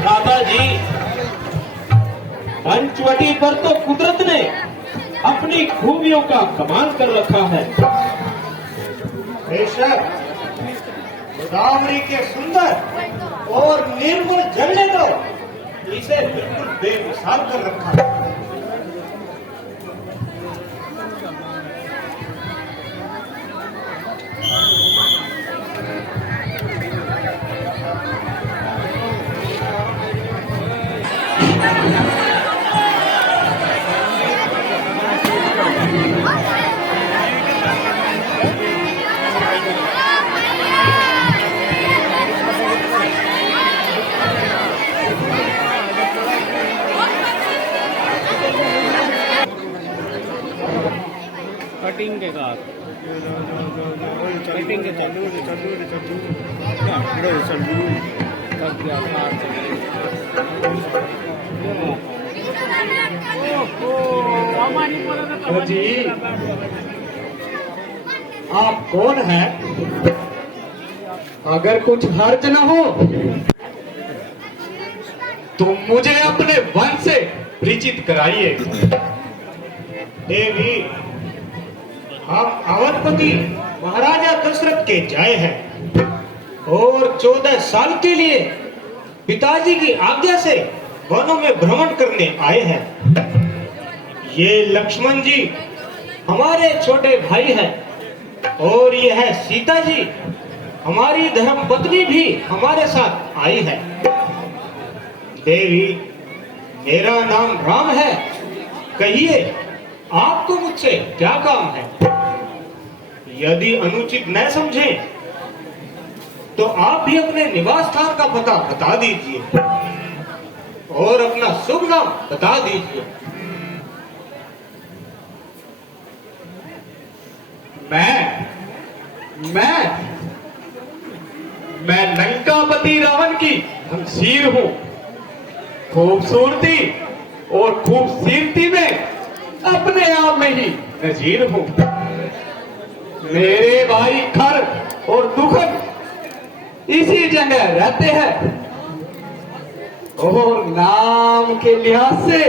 दादाजी, पंचवटी पर तो कुदरत ने अपनी खूबियों का कमाल कर रखा है। बेशक गोदावरी के सुंदर और निर्मल जल ने तो इसे बिल्कुल बेमिसाल कर रखा है। कटिंग के साथ कटिंग के साथ जी, आप कौन हैं? अगर कुछ हर्ज न हो तो मुझे अपने वंश से परिचित कराइए। देवी, हम अवधपति महाराजा दशरथ के जाए हैं और 14 साल के लिए पिताजी की आज्ञा से वनों में भ्रमण करने आए हैं। ये लक्ष्मण जी हमारे छोटे भाई हैं और यह है सीता जी हमारी धर्म पत्नी भी हमारे साथ आई है। देवी, मेरा नाम राम है, कहिए आपको मुझसे क्या काम है? यदि अनुचित न समझें तो आप भी अपने निवास स्थान का पता बता दीजिए और अपना शुभ नाम बता दीजिए। मैं लंकापति रावण की हमशीर हूँ। खूबसूरती और खूबसूरती में अपने आप में ही नजीर हूँ। मेरे भाई खर और दुखन इसी जगह रहते हैं और नाम के लिहाज से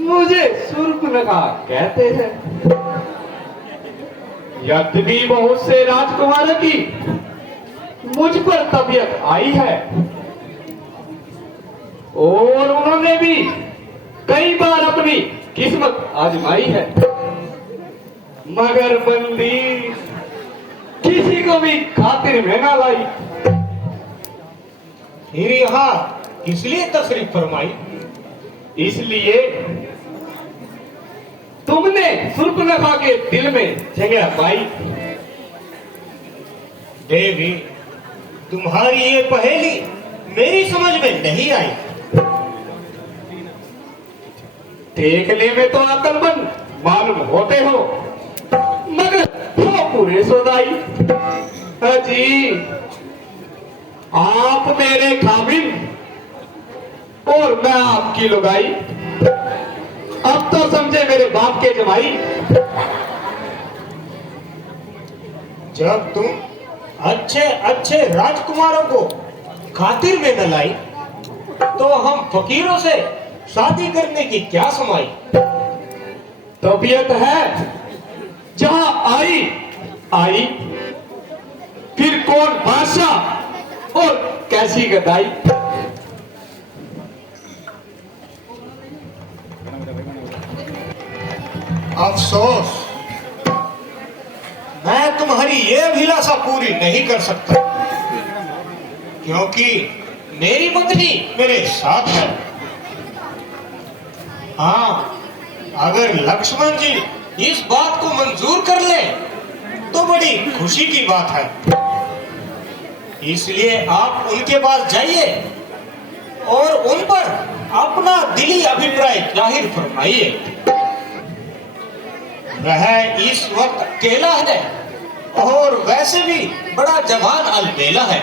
मुझे शूर्पणखा कहते हैं। यद्यपि बहुत से राजकुमारों की मुझ पर तबीयत आई है और उन्होंने भी कई बार अपनी किस्मत आजमाई है, मगर बंदी किसी को भी खातिर में ना लाई। फिर यहाँ इसलिए तशरीफ फरमाई? इसलिए तुमने शूर्पणखा के दिल में जगह पाई। देवी, तुम्हारी ये पहेली मेरी समझ में नहीं आई। देखने में तो अकलमंद मालूम होते हो, मगर हो पूरे सोदाई। जी, आप मेरे खामिन और मैं आपकी लुगाई। अब तो समझे मेरे बाप के जमाई। जब तुम अच्छे अच्छे राजकुमारों को खातिर में न लाई तो हम फकीरों से शादी करने की क्या समाई। तबीयत है जहां आई आई, फिर कौन बादशाह और कैसी गदाई। अफसोस, मैं तुम्हारी ये अभिलाषा पूरी नहीं कर सकता, क्योंकि मेरी पत्नी मेरे साथ है। हाँ, अगर लक्ष्मण जी इस बात को मंजूर कर ले तो बड़ी खुशी की बात है। इसलिए आप उनके पास जाइए और उन पर अपना दिली अभिप्राय जाहिर फरमाइए। वह इस वक्त अकेला है और वैसे भी बड़ा जवान अलबेला है।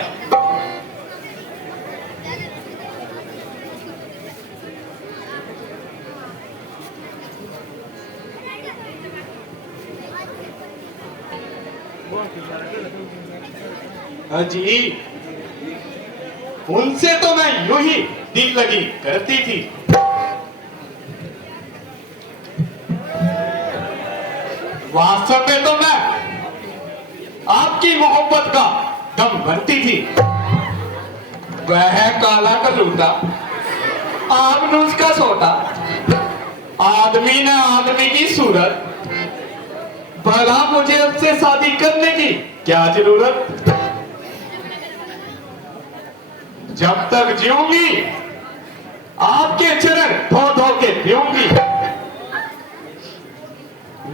हाँ जी, उनसे तो मैं यूं ही दिल लगी करती थी। वास्तव में तो मैं आपकी मोहब्बत का गम बनती थी। वह काला कलूटा, आप उसका सोटा, आदमी ने आदमी की सूरत, भला मुझे उससे शादी करने की क्या जरूरत। जब तक जीऊंगी आपके चरण धो धो के पीऊंगी।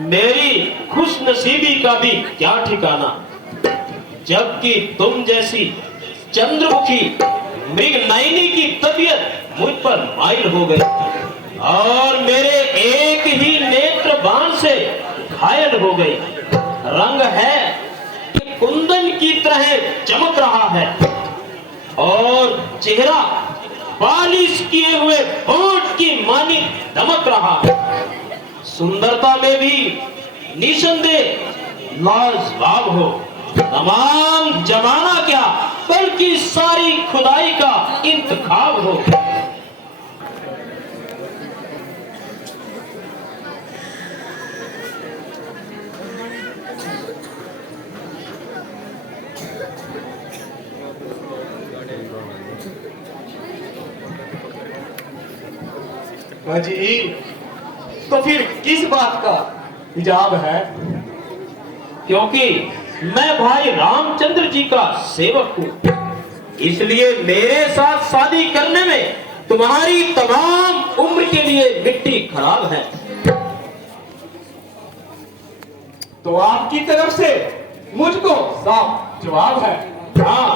मेरी खुश नसीबी का भी क्या ठिकाना, जबकि तुम जैसी चंद्रमुखी मृगनयनी की तबीयत मुझ पर माइल हो गई और मेरे एक ही नेत्र बाण से घायल हो गई। रंग है कि कुंदन की तरह चमक रहा है और चेहरा पालिश किए हुए होंठ की मानी दमक रहा है। सुंदरता में भी निसंदेह लाजवाब हो। तमाम जमाना क्या बल्कि सारी खुदाई का इंतखाब हो। हाँ जी, तो फिर किस बात का हिजाब है? क्योंकि मैं भाई रामचंद्र जी का सेवक हूं, इसलिए मेरे साथ शादी करने में तुम्हारी तमाम उम्र के लिए मिट्टी खराब है। तो आपकी तरफ से मुझको साफ जवाब है। हाँ,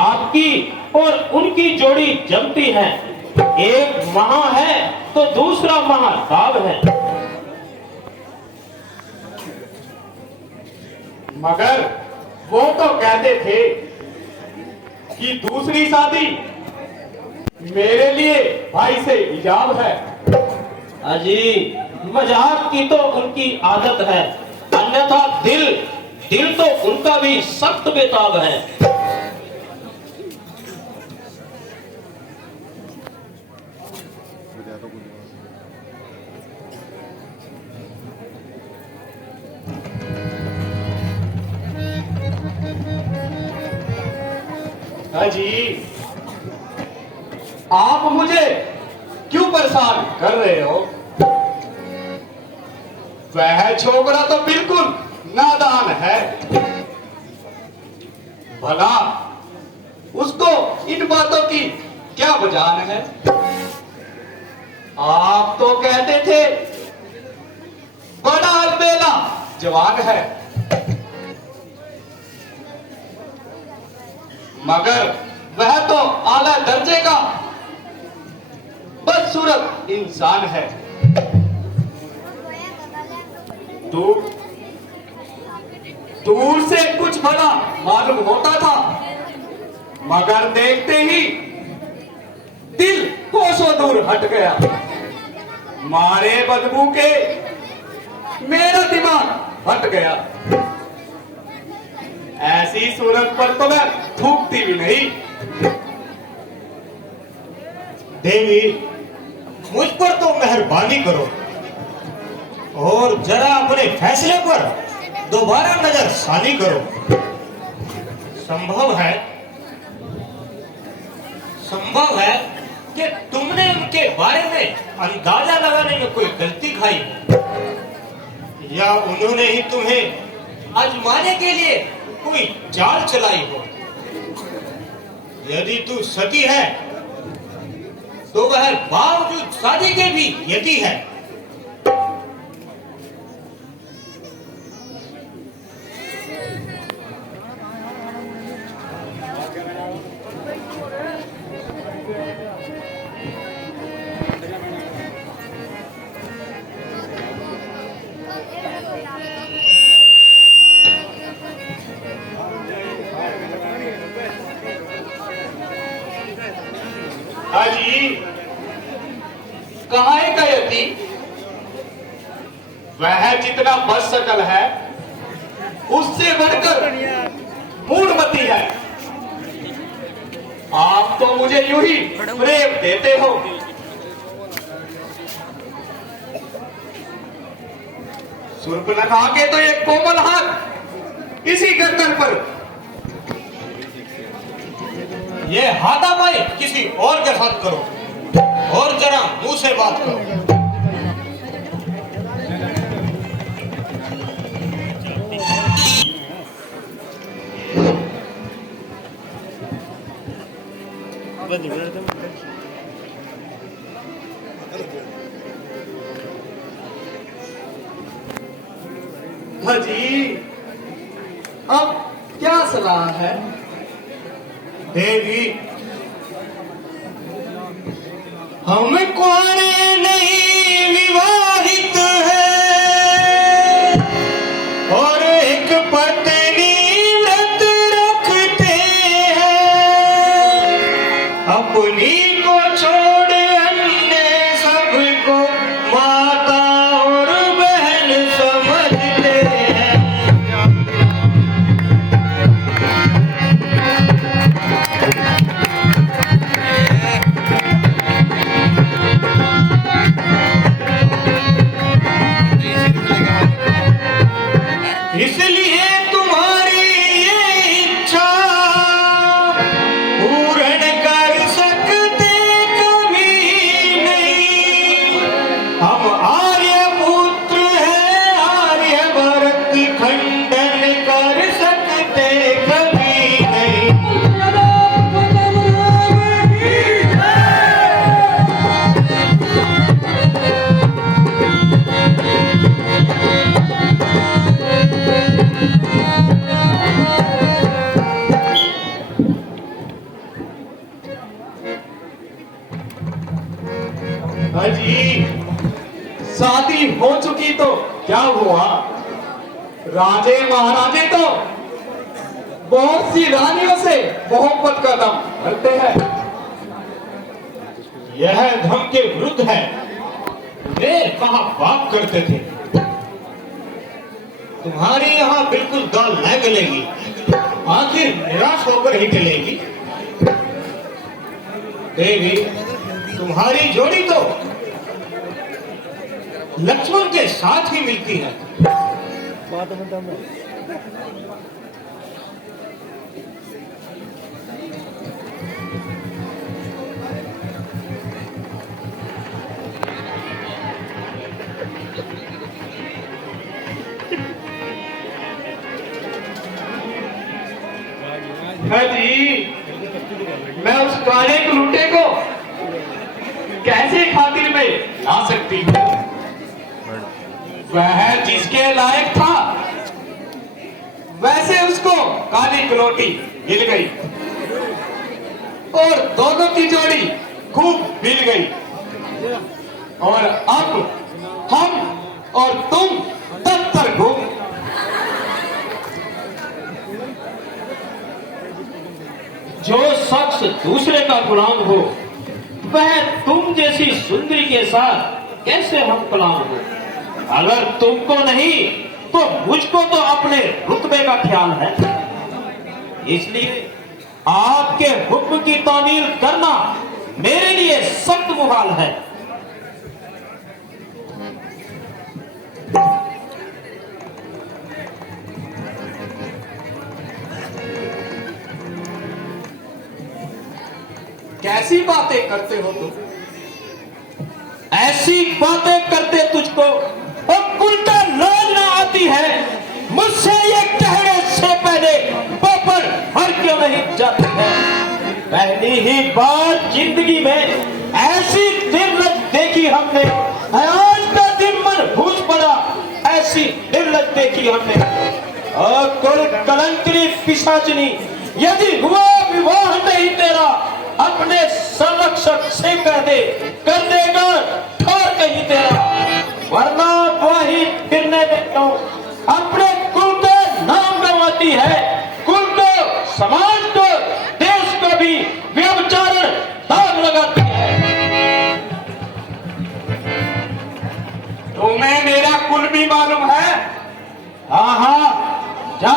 आपकी और उनकी जोड़ी जमती है। एक महा है तो दूसरा महाताब है। मगर वो तो कहते थे कि दूसरी शादी मेरे लिए भाई से हिजाब है। अजी, मजाक की तो उनकी आदत है, अन्यथा दिल तो उनका भी सख्त बेताब है। हाँ जी, आप मुझे क्यों परेशान कर रहे हो? वह छोकरा तो बिल्कुल नादान है। भला उसको इन बातों की क्या बजान है? आप तो कहते थे बड़ा अलबेला जवान है, मगर वह तो आला दर्जे का बदसूरत इंसान है। दूर से कुछ भला मालूम होता था, मगर देखते ही दिल कोसों दूर हट गया। मारे बदबू के मेरा दिमाग हट गया। ऐसी सूरत पर तो मैं थूकती भी नहीं। देवी, मुझ पर तो मेहरबानी करो और जरा अपने फैसले पर दोबारा नजरसानी करो। संभव है कि तुमने उनके बारे में अंदाजा लगाने में कोई गलती खाई या उन्होंने ही तुम्हें आजमाने के लिए कोई चाल चलाई हो। यदि तू सती है तो वह बावजूद शादी के भी यति है। हाजी, कहाँ है कयती? वह जितना बद शकल है उससे बढ़कर मूढ़मती है। आप तो मुझे यूं ही प्रेम देते हो। सुर्पनखा के तो एक कोमल हाथ इसी गर्दन पर, ये हाथापाई किसी और के साथ करो और जरा मुंह से बात करो। हाजी, अब क्या सलाह है? देवी, हम कुंवारे नहीं विवाहित है और एक पत्नी व्रत रखते हैं। अपनी को छोड़ अन्य सबको माता और बहन समझते हैं। इसलिए तुम्हारी ये इच्छा पूर्ण कर सकते कभी नहीं। हम आर्य पुत्र हैं, आर्य भरत खंडन कर सकते कभी नहीं। हाजी, शादी हो चुकी तो क्या हुआ? राजे महाराजे तो बहुत सी रानियों से मोहब्बत का दम भरते हैं। यह धर्म के विरुद्ध है। वे कहाँ बात करते थे। तुम्हारी यहाँ बिल्कुल दाल न गलेगी, आखिर निराश होकर ही गलेगी। देवी, तुम्हारी जोड़ी तो लक्ष्मण के साथ ही मिलती है। हाजी, मैं उस काले लुटे को कैसे खातिर में ला सकती हूँ? वह जिसके लायक था वैसे उसको काली कलोटी मिल गई और दोनों की जोड़ी खूब मिल गई। और अब हम और तुम दफ्तर घूम। जो शख्स दूसरे का गुलाम हो वह तुम जैसी सुंदरी के साथ कैसे हम गुलाम हो? अगर तुमको नहीं तो मुझको तो अपने रुतबे का ख्याल है। इसलिए आपके हुक्म की तामील करना मेरे लिए सख्त मुहाल है। कैसी बातें करते हो तुम? ऐसी बातें करते तुझको और उल्टा लाज ना आती है। मुझसे ये कहने से पहले पर हर क्यों नहीं जाती है? पहली ही बार जिंदगी में ऐसी निर्लज देखी हमने। आज का दिन मन घुस पड़ा, ऐसी निर्लज देखी हमने। और कुल कलंकनी पिशाचनी, यदि हुआ विवाह नहीं तेरा अपने संरक्षक से कह दे, कर देगा ठोर कहीं तेरा। वरना वही फिरने देता हूं अपने कुल का नाम गंवाती है। कुल को, समाज को, देश को भी व्यभिचारण दाग लगाती है। तुम्हें मेरा कुल भी मालूम है? हाँ हाँ, जा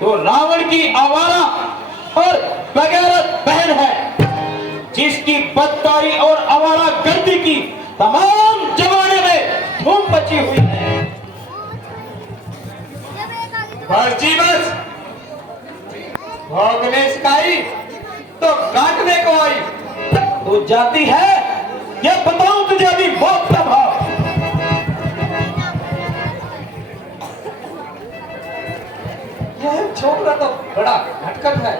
तो रावण की आवारा और बगैरत बहन है, जिसकी बदकारी और आवारा गर्दी की तमाम जमाने में धूम मची हुई है। बस जी बस, भोगने सिखाई तो काटने को आई। तू जाती है, ये बताऊं तुझे अभी बहुत कब है। यह छोकरा तो बड़ा खटखट है,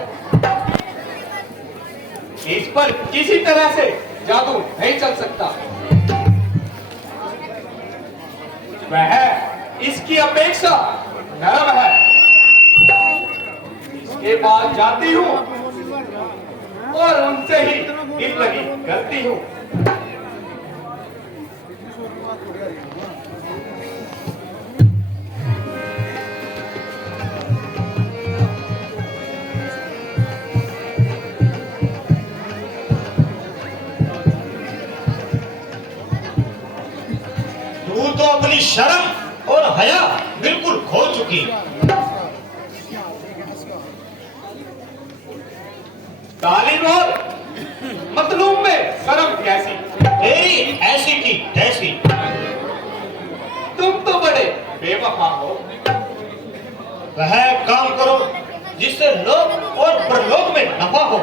इस पर किसी तरह से जादू नहीं चल सकता। वह इसकी अपेक्षा नरम है। इसके पास जाती हूँ और उनसे ही दिल लगी करती हूँ। तू तो अपनी शर्म और हया बिल्कुल खो चुकी। तालीम और मतलूब में शर्म कैसी? तेरी ऐसी की तैसी। तुम तो बड़े बेवफा हो। वह काम करो जिससे लोक और परलोक में नफा हो।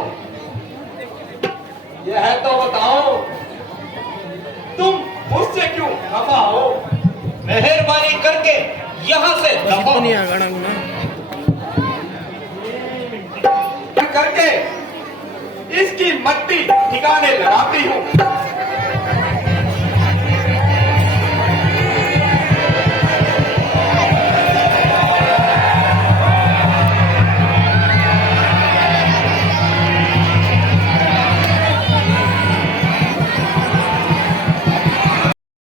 यह तो बताओ, तुम मुझसे क्यों खफा हो? मेहरबानी करके यहाँ से दफा हो। करके इसकी मट्टी ठिकाने लगाती हूँ।